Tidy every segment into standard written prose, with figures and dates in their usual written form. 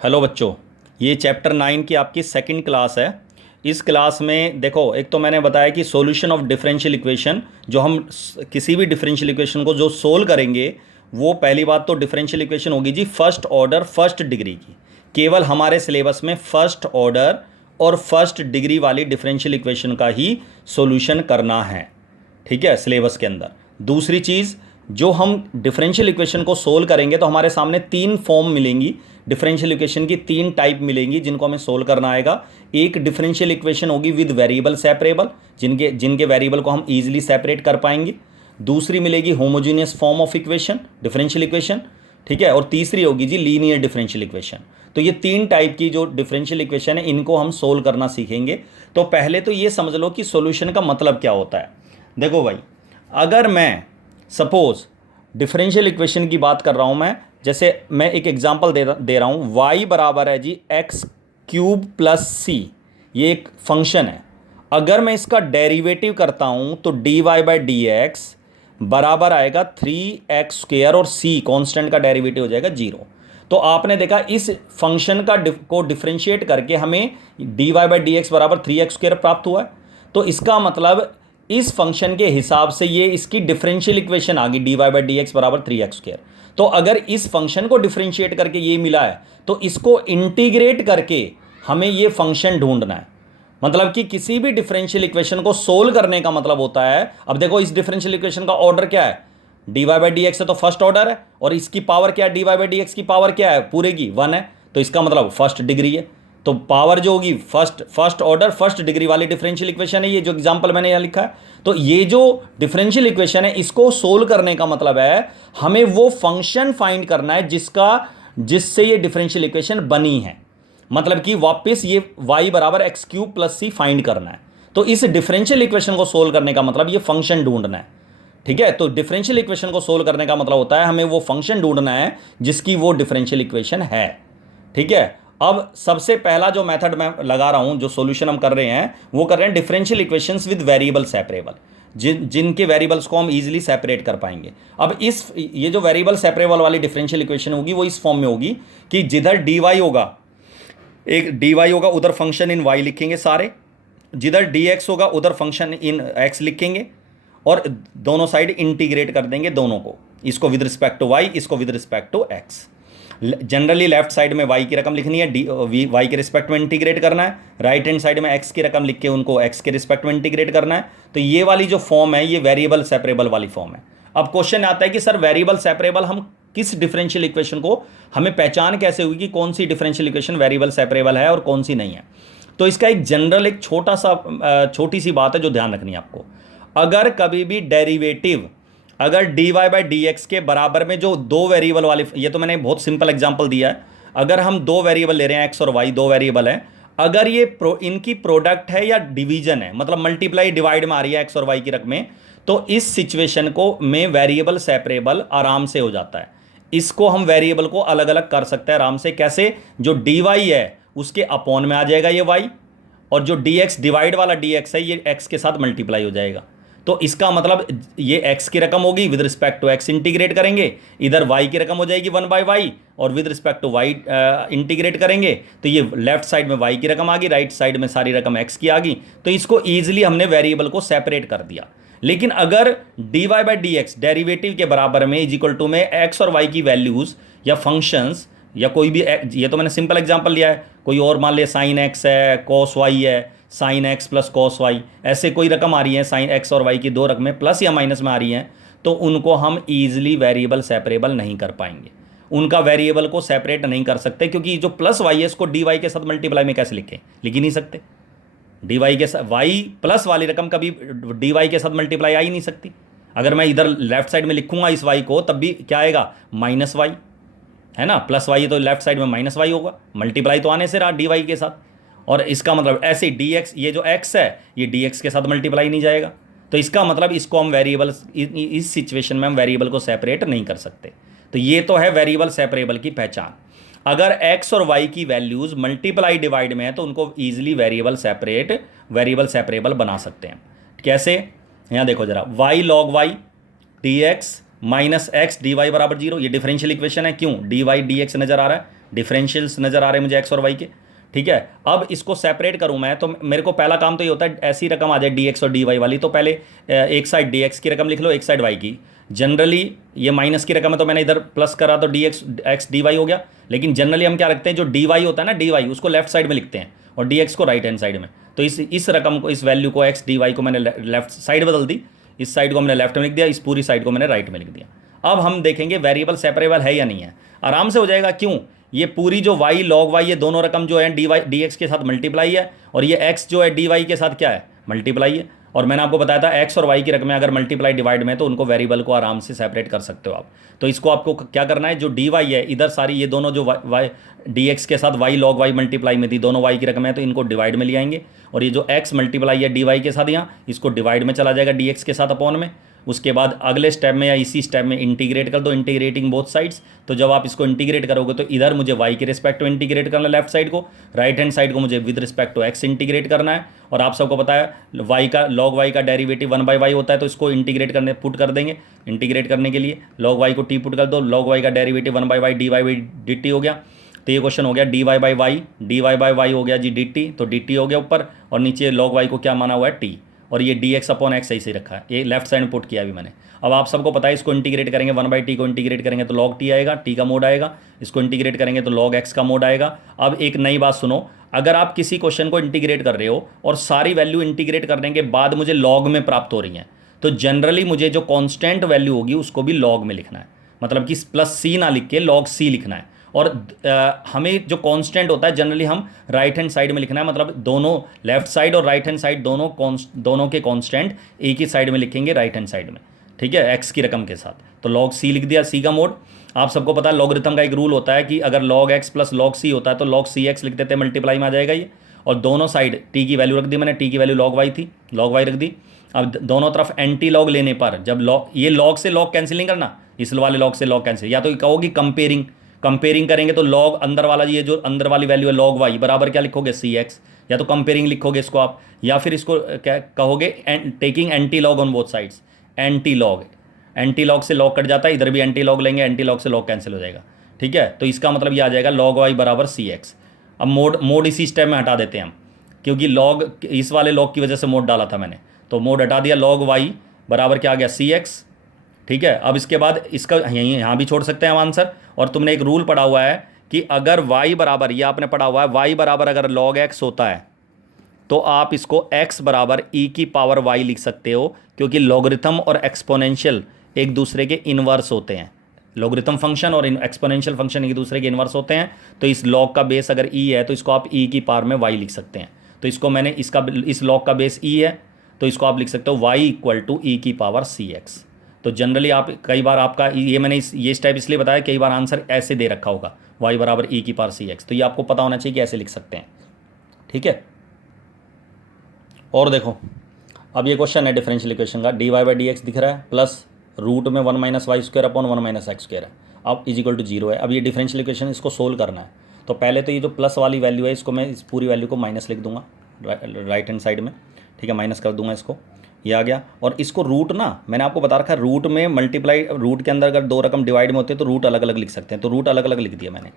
Hello बच्चों, ये chapter 9 की आपकी सेकंड क्लास है। इस क्लास में देखो, एक तो मैंने बताया कि सॉल्यूशन ऑफ डिफरेंशियल इक्वेशन, जो हम किसी भी डिफरेंशियल इक्वेशन को जो सोल्व करेंगे, वो पहली बात तो डिफरेंशियल इक्वेशन होगी जी फर्स्ट ऑर्डर फर्स्ट डिग्री की। केवल हमारे सिलेबस में फर्स्ट ऑर्डर और फर्स्ट डिग्री वाली डिफरेंशियल इक्वेशन का ही सॉल्यूशन करना है, ठीक है, सिलेबस के अंदर। दूसरी चीज़, जो हम डिफरेंशियल इक्वेशन को सोल्व करेंगे तो हमारे सामने तीन फॉर्म मिलेंगी, डिफरेंशियल इक्वेशन की तीन टाइप मिलेंगी जिनको हमें सोल्व करना आएगा। एक डिफरेंशियल इक्वेशन होगी विद वेरिएबल सेपरेबल, जिनके जिनके वेरिएबल को हम इजीली सेपरेट कर पाएंगे। दूसरी मिलेगी homogeneous form of equation, differential equation, ठीक है। और तीसरी होगी जी लीनियर डिफरेंशियल इक्वेशन। तो ये तीन टाइप की जो डिफरेंशियल इक्वेशन है, इनको हम सोल्व करना सीखेंगे। तो पहले तो ये समझ लो कि सॉल्यूशन का मतलब क्या होता है। देखो भाई, अगर मैं सपोज डिफरेंशियल इक्वेशन की बात कर रहा हूं, मैं जैसे मैं एक एग्जांपल दे रहा हूं, y बराबर है जी एक्स क्यूब प्लस सी, ये एक फंक्शन है। अगर मैं इसका डेरिवेटिव करता हूं तो dy बाई डी एक्स बराबर आएगा 3x² और c कांस्टेंट का डेरिवेटिव हो जाएगा 0। तो आपने देखा इस फंक्शन को डिफरेंशिएट करके हमें dy बाई डी एक्स बराबर 3x² प्राप्त हुआ है। तो इसका मतलब इस फंक्शन के हिसाब से ये इसकी डिफरेंशियल इक्वेशन आ गई, dy बाई डी एक्स बराबर 3x²। तो अगर इस फंक्शन को डिफरेंशिएट करके ये मिला है तो इसको इंटीग्रेट करके हमें ये फंक्शन ढूंढना है। मतलब कि किसी भी डिफरेंशियल इक्वेशन को सोल्व करने का मतलब होता है, अब देखो इस डिफरेंशियल इक्वेशन का ऑर्डर क्या है, dy बाई डी एक्स है तो फर्स्ट ऑर्डर है, और इसकी पावर क्या है, dy बाई डी एक्स की पावर क्या है पूरे की 1 है, तो इसका मतलब फर्स्ट डिग्री है। तो पावर जो होगी फर्स्ट ऑर्डर फर्स्ट डिग्री वाली डिफरेंशियल इक्वेशन है, ये जो एग्जांपल मैंने यहाँ लिखा है। तो ये जो डिफरेंशियल इक्वेशन है, इसको सोल्व करने का मतलब है हमें वो फंक्शन फाइंड करना है जिससे ये डिफरेंशियल इक्वेशन बनी है। मतलब कि वापस ये y बराबर एक्स क्यूब प्लस सी फाइंड करना है। तो इस डिफरेंशियल इक्वेशन को सोल्व करने का मतलब ये फंक्शन ढूंढना है, ठीक है। तो डिफरेंशियल इक्वेशन को सोल्व करने का मतलब होता है हमें वो फंक्शन ढूंढना है जिसकी वो डिफरेंशियल इक्वेशन है, ठीक है। अब सबसे पहला जो मेथड मैं लगा रहा हूं, जो सॉल्यूशन हम कर रहे हैं, वो कर रहे हैं differential equations with variable separable, जिनके वेरिएबल्स को हम इजीली सेपरेट कर पाएंगे। अब ये जो वेरिएबल सेपरेबल वाली डिफरेंशियल इक्वेशन होगी वो इस फॉर्म में होगी कि जिधर dy होगा, एक dy होगा, उधर फंक्शन इन y लिखेंगे सारे, जिधर dx होगा उधर फंक्शन इन x लिखेंगे, और दोनों साइड इंटीग्रेट कर देंगे दोनों को, इसको विद रिस्पेक्ट टू y, इसको with respect to x। Generally left side में y की रकम लिखनी है, y के रिस्पेक्ट में इंटीग्रेट करना है, राइट हैंड साइड में x की रकम लिख के उनको x के रिस्पेक्ट में इंटीग्रेट करना है। तो ये वाली जो फॉर्म है ये वेरिएबल सेपरेबल वाली फॉर्म है। अब क्वेश्चन आता है कि सर वेरिएबल सेपरेबल हम किस डिफरेंशियल इक्वेशन को, हमें पहचान कैसे हुई कि कौन सी डिफरेंशियल इक्वेशन वेरिएबल सेपरेबल है और कौन सी नहीं है। तो इसका एक जनरल एक छोटी सी बात है जो ध्यान रखनी है आपको। अगर कभी भी डेरिवेटिव अगर dy बाई डी एक्स के बराबर में जो दो वेरिएबल वाली, ये तो मैंने बहुत सिंपल एग्जांपल दिया है, अगर हम दो वेरिएबल ले रहे हैं x और y, दो वेरिएबल हैं, अगर ये इनकी प्रोडक्ट है या डिवीजन है, मतलब मल्टीप्लाई डिवाइड में आ रही है x और y की रकमें, तो इस सिचुएशन को में वेरिएबल सेपरेबल आराम से हो जाता है। इसको हम वेरिएबल को अलग अलग कर सकते हैं आराम से। कैसे? जो dy है उसके अपॉन में आ जाएगा ये y, और जो dx डिवाइड वाला dx है ये x के साथ मल्टीप्लाई हो जाएगा। तो इसका मतलब ये x की रकम होगी, with respect to x integrate करेंगे, इधर y की रकम हो जाएगी 1 बाई वाई, और with respect to y integrate करेंगे तो ये लेफ्ट साइड में y की रकम आ गई, राइट साइड में सारी रकम x की आ गई। तो इसको ईजिली हमने वेरिएबल को सेपरेट कर दिया। लेकिन अगर dy by D x derivative के बराबर में इज इक्वल टू में x और y की वैल्यूज या फंक्शंस या कोई भी, ये तो मैंने सिंपल एग्जांपल लिया है, कोई और मान लिया साइन x है, कॉस y है, sine x plus cos y, ऐसे कोई रकम आ रही है, साइन x और y की दो रकमें प्लस या माइनस में आ रही हैं, तो उनको हम ईजिली वेरिएबल सेपरेबल नहीं कर पाएंगे, उनका वेरिएबल को सेपरेट नहीं कर सकते, क्योंकि जो प्लस y है इसको dy के साथ मल्टीप्लाई में कैसे लिखें, लिख ही नहीं सकते। dy के साथ y प्लस वाली रकम कभी dy के साथ मल्टीप्लाई आ ही नहीं सकती। अगर मैं इधर लेफ्ट साइड में लिखूंगा इस y को, तब भी क्या आएगा, माइनस y है ना, प्लस y है तो लेफ्ट साइड में माइनस y होगा, मल्टीप्लाई तो आने से रहा dy के साथ। और इसका मतलब ऐसे dx, ये जो x है ये dx के साथ मल्टीप्लाई नहीं जाएगा। तो इसका मतलब इसको हम वेरिएबल, इस सिचुएशन में हम वेरिएबल को सेपरेट नहीं कर सकते। तो ये तो है वेरिएबल सेपरेबल की पहचान। अगर x और y की वैल्यूज मल्टीप्लाई डिवाइड में है तो उनको ईजिली वेरिएबल सेपरेबल बना सकते हैं। कैसे? यहाँ देखो जरा, y log y dx minus x d y बराबर 0, ये डिफरेंशियल इक्वेशन है। क्यों? dy dx नजर आ रहा है, डिफरेंशियल्स नज़र आ रहे हैं मुझे एक्स और वाई के। ठीक है, अब इसको सेपरेट करूं मैं तो मेरे को पहला काम तो ये होता है ऐसी रकम आ जाए डी एक्स और डी वाई वाली, तो पहले एक साइड डी एक्स की रकम लिख लो, एक साइड वाई की। जनरली ये माइनस की रकम है तो मैंने इधर प्लस करा तो डी एक्स डी वाई हो गया। लेकिन जनरली हम क्या रखते हैं, जो डी वाई होता है ना, डी वाई उसको लेफ्ट साइड में लिखते हैं और डी एक्स को राइट हैंड साइड में। तो इस रकम को, इस वैल्यू को एक्स डी वाई को मैंने लेफ्ट साइड बदल दी, इस साइड को मैंने लेफ्ट में लिख दिया, इस पूरी साइड को मैंने राइट में लिख दिया। अब हम देखेंगे वेरिएबल सेपरेबल है या नहीं है, आराम से हो जाएगा। क्यों, ये पूरी जो y log y, ये दोनों रकम जो है डी वाई डी एक्स के साथ मल्टीप्लाई है, और ये x जो है डी वाई के साथ क्या है, मल्टीप्लाई है। और मैंने आपको बताया था x और y की रकमें अगर मल्टीप्लाई डिवाइड में तो उनको वेरिएबल को आराम से सेपरेट कर सकते हो आप। तो इसको आपको क्या करना है, जो डी वाई है इधर सारी ये दोनों जो y डी एक्स के साथ y log y मल्टीप्लाई में थी, दोनों y की रकम है तो इनको डिवाइड में ले आएंगे, और ये जो x मल्टीप्लाई है डी वाई के साथ यहाँ, इसको डिवाइड में चला जाएगा डी एक्स के साथ अपॉन में। उसके बाद अगले स्टेप में या इसी स्टेप में इंटीग्रेट कर दो, इंटीग्रेटिंग बोथ साइड्स। तो जब आप इसको इंटीग्रेट करोगे तो इधर मुझे y के रिस्पेक्ट टू इंटीग्रेट करना है लेफ्ट साइड को, राइट हैंड साइड को मुझे with respect to x integrate करना है। और आप सबको पता है y का log y का डेरिवेटिव 1/y होता है, तो इसको इंटीग्रेट करने पुट कर देंगे। इंटीग्रेट करने के लिए log y को t पुट कर दो, log y का डेरिवेटिव 1/y dy/dt हो गया। तो ये क्वेश्चन हो गया dy/y हो गया जी dt, तो dt हो गया ऊपर, और नीचे log y को क्या माना हुआ है t, और ये dx अपॉन एक्स ऐसे ही रखा है, ये लेफ्ट साइड में पुट किया अभी मैंने। अब आप सबको पता है इसको इंटीग्रेट करेंगे 1/t को इंटीग्रेट करेंगे तो log t आएगा, t का मोड आएगा, इसको इंटीग्रेट करेंगे तो log x का मोड आएगा। अब एक नई बात सुनो, अगर आप किसी क्वेश्चन को इंटीग्रेट कर रहे हो और सारी वैल्यू इंटीग्रेट करने के बाद मुझे log में प्राप्त हो रही हैं, तो जनरली मुझे जो कॉन्स्टेंट वैल्यू होगी उसको भी log में लिखना है, मतलब कि प्लस c ना लिख के log c लिखना है। और हमें जो कांस्टेंट होता है जनरली हम राइट हैंड साइड में लिखना है, मतलब दोनों लेफ्ट साइड और राइट हैंड साइड दोनों के कांस्टेंट एक ही साइड में लिखेंगे, राइट हैंड साइड में। ठीक है, एक्स की रकम के साथ, तो log c लिख दिया, c का मोड। आप सबको पता है लॉगरिथम का एक रूल होता है कि अगर log x plus log c होता है तो log cx लिख देते हैं, मल्टीप्लाई में आ जाएगा ये। और दोनों साइड t की वैल्यू रख दी मैंने, t की वैल्यू log y थी, log y रख दी। अब दोनों तरफ एंटी लॉग लेने पर जब log, ये log से log कैंसिल नहीं करना, इस वाले log से log कैंसिल, या तो कहोगी कंपेयरिंग करेंगे तो log अंदर वाला, ये जो अंदर वाली वैल्यू है log y बराबर क्या लिखोगे cx, या तो कंपेयरिंग लिखोगे इसको आप, या फिर इसको क्या कहोगे taking anti log on both sides. Anti log से log कट जाता है, इधर भी एंटी लॉग लेंगे, एंटी लॉग से log कैंसिल हो जाएगा। ठीक है, तो इसका मतलब ये आ जाएगा log y बराबर cx। अब मोड इसी स्टेप में हटा देते हैं हम, क्योंकि log इस वाले log की वजह से मोड डाला था मैंने, तो मोड हटा दिया, log y बराबर क्या आ गया cx। ठीक है, अब इसके बाद इसका यहाँ भी छोड़ सकते हैं हम आंसर। और तुमने एक रूल पढ़ा हुआ है कि अगर y बराबर, ये आपने पढ़ा हुआ है, y बराबर अगर log x होता है तो आप इसको x बराबर e की पावर y लिख सकते हो, क्योंकि लॉगरिथम और एक्सपोनेंशियल एक दूसरे के इनवर्स होते हैं। लॉगरिथम फंक्शन और एक्सपोनेंशियल फंक्शन एक दूसरे के इनवर्स होते हैं। तो इस log का बेस अगर e है तो इसको आप e की पावर में y लिख सकते हैं। तो इसको मैंने इस log का बेस e है तो इसको आप लिख सकते हो y इक्वल टू e की पावर cx। तो जनरली आप कई बार आपका ये मैंने ये स्टेप इसलिए बताया, कई बार आंसर ऐसे दे रखा होगा y बराबर e की पावर cx, तो ये आपको पता होना चाहिए कि ऐसे लिख सकते हैं। ठीक है, और देखो अब ये क्वेश्चन है डिफरेंशियल इक्वेशन का, dy/dx दिख रहा है प्लस रूट में 1 - y² अपॉन 1 - x² है, अब इज इक्वल टू 0 है। अब ये डिफरेंशियल इक्वेशन इसको सोल्व करना है, तो पहले तो ये जो प्लस वाली वैल्यू है इसको मैं इस पूरी वैल्यू को माइनस लिख दूंगा राइट हैंड साइड में। ठीक है, माइनस कर दूंगा इसको, ये आ गया। और इसको रूट ना मैंने आपको बता रखा है, रूट में मल्टीप्लाई, रूट के अंदर अगर दो रकम डिवाइड में होते हैं तो रूट अलग अलग लिख सकते हैं, तो रूट अलग अलग लिख दिया मैंने,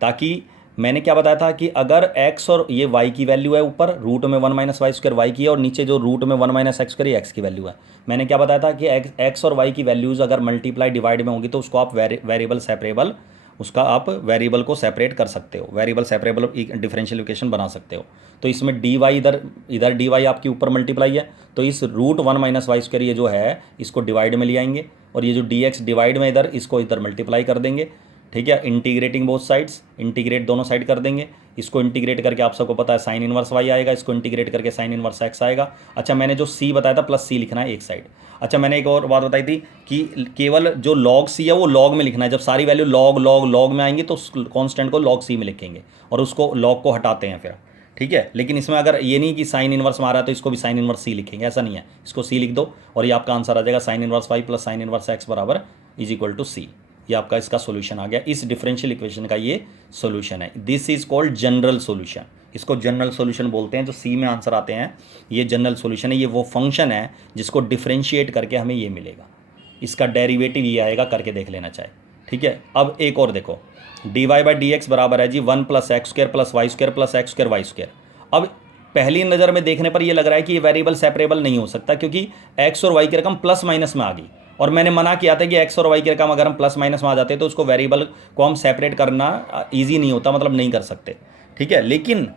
ताकि मैंने क्या बताया था कि अगर x और ये y की वैल्यू है ऊपर रूट में 1 - y² y की है, और नीचे जो रूट में 1 - x² ये x की वैल्यू है। मैंने क्या बताया था कि x और y की वैल्यूज़ अगर मल्टीप्लाई डिवाइड में होंगी तो उसको आप वेरिएबल सेपरेबल, उसका आप वेरिएबल को सेपरेट कर सकते हो, वेरिएबल सेपरेबल डिफरेंशियल इक्वेशन बना सकते हो। तो इसमें dy इधर dy आपकी ऊपर मल्टीप्लाई है, तो इस रूट 1 - y² ये जो है इसको डिवाइड में ले आएंगे, और ये जो dx डिवाइड में इधर इसको इधर मल्टीप्लाई कर देंगे। ठीक है, इंटीग्रेटिंग बोथ साइड्स, इंटीग्रेट दोनों साइड कर देंगे। इसको इंटीग्रेट करके आप सबको पता है साइन इनवर्स y आएगा, इसको इंटीग्रेट करके साइन इनवर्स x आएगा। अच्छा, मैंने जो c बताया था प्लस c लिखना है एक साइड। अच्छा, मैंने एक और बात बताई थी कि केवल जो log c है वो log में लिखना है, जब सारी वैल्यू log में आएंगी तो कॉन्स्टेंट को log c में लिखेंगे और उसको log को हटाते हैं फिर। ठीक है, लेकिन इसमें अगर ये नहीं कि साइन इनवर्स में आ रहा है तो इसको भी साइन इनवर्स c लिखेंगे, ऐसा नहीं है, इसको c लिख दो और ये आपका आंसर आ जाएगा sine inverse y plus sine inverse x बराबर इज इक्वल टू c। ये आपका इसका सॉल्यूशन आ गया, इस डिफरेंशियल इक्वेशन का ये सॉल्यूशन है। This is called general solution, इसको जनरल सॉल्यूशन बोलते हैं। जो सी में आंसर आते हैं ये जनरल सॉल्यूशन है, ये वो फंक्शन है जिसको डिफरेंशिएट करके हमें ये मिलेगा, इसका डेरिवेटिव ये आएगा, करके देख लेना चाहिए। ठीक है, अब एक और देखो, dy बाई डी एक्स बराबर है जी 1 plus x square plus y square plus x square y square. अब पहली नज़र में देखने पर ये लग रहा है कि ये वेरिएबल सेपरेबल नहीं हो सकता, क्योंकि एक्स और वाई की रकम प्लस माइनस में आ गई, और मैंने मना किया था कि एक्स और वाई की रकम अगर हम प्लस माइनस में आ जाते तो उसको वेरिएबल को हम सेपरेट करना ईजी नहीं होता, मतलब नहीं कर सकते, ठीक है। लेकिन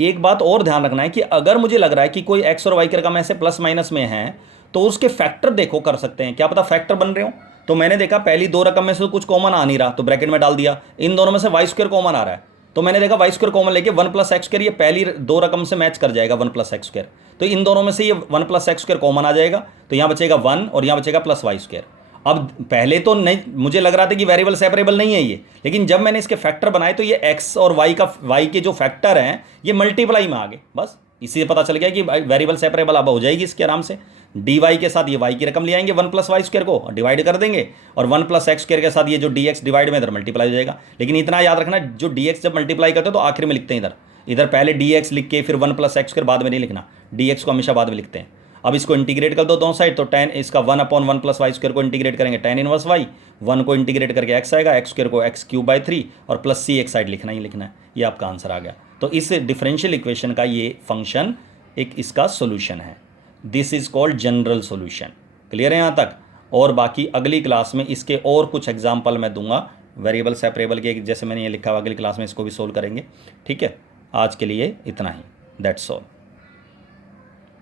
एक बात और ध्यान रखना है कि अगर मुझे लग रहा है कि कोई एक्स और वाई की रकम ऐसे प्लस माइनस में है तो उसके फैक्टर देखो कर सकते हैं, क्या पता फैक्टर बन रहे हो। तो मैंने देखा पहली दो रकम में से कुछ कॉमन आ नहीं रहा, तो ब्रैकेट में डाल दिया, इन दोनों में से वाई स्क्वायर कॉमन आ रहा है, तो मैंने देखा वाई स्क्वायर कॉमन लेके 1 प्लस एक्स स्क्वायर, ये पहली दो रकम से मैच कर जाएगा 1 प्लस एक्स स्क्वायर, तो इन दोनों में से ये 1 प्लस एक्स स्क्वायर कॉमन आ जाएगा, तो यहाँ बचेगा 1 और यहाँ बचेगा प्लस वाई स्क्वायर। अब पहले तो नहीं, मुझे लग रहा था कि वेरिएबल सेपरेबल नहीं है ये, लेकिन जब मैंने इसके फैक्टर बनाए तो ये एक्स और वाई के जो फैक्टर हैं ये मल्टीप्लाई में आ गए, बस इसी से पता चल गया कि वेरिएबल सेपरेबल अब हो जाएगी इसके आराम से। डी वाई के साथ ये वाई की रकम ले आएंगे 1 प्लस वाई स्क्वायर को डिवाइड कर देंगे, और 1 प्लस एक्स स्क्वायर के साथ ये जो डी एक्स डिवाइड में इधर मल्टीप्लाई हो जाएगा। लेकिन इतना याद रखना, जो डी एक्स जब मल्टीप्लाई करते हो तो आखिर में लिखते हैं इधर पहले डी एक्स लिख के फिर 1 प्लस एक्स स्क्वायर बाद में नहीं लिखना, डी एक्स को हमेशा बाद में लिखते हैं। अब इसको इंटीग्रेट कर दो दोनों साइड, तो tan इसका 1/1 प्लस वाई स्क्वायर को इंटीग्रेट करेंगे tan इनवर्स वाई, 1 को इंटीग्रेट करके एक्स आएगा, एक्स स्क्वायर को एक्स क्यूब बाई 3 और प्लस सी एक साइड लिखना ही लिखना है, ये आपका आंसर आ गया। तो इस डिफरेंशियल इक्वेशन का ये फंक्शन एक इसका सोल्यूशन है, this is called general solution. Clear है यहाँ तक? और बाकी अगली क्लास में इसके और कुछ एग्जाम्पल मैं दूंगा वेरिएबल सेपरेबल के, जैसे मैंने ये लिखा हुआ, अगली क्लास में इसको भी सोल्व करेंगे, ठीक है। आज के लिए इतना ही, दैट्स ऑल।